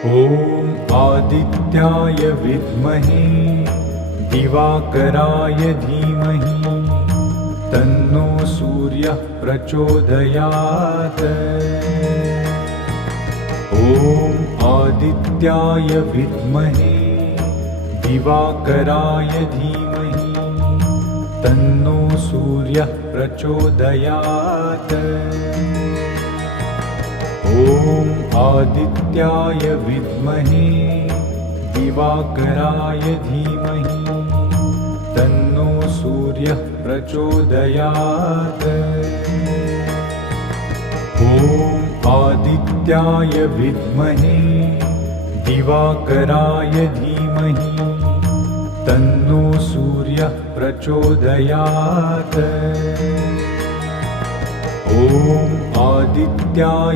ॐ आदित्याय विद्महे दिवाकराय धीमहि तन्नो सूर्यः प्रचोदयात्। ॐ आदित्याय विद्महे दिवाकराय धीमहि तन्नो सूर्यः प्रचोदयात्। ॐ आदित्याय विद्महे दिवाकराय धीमहि तन्नो सूर्यः प्रचोदयात्। ॐ आदित्याय विद्महे दिवाकराय धीमहि तन्नो सूर्यः प्रचोदयात्। ॐ आदित्याय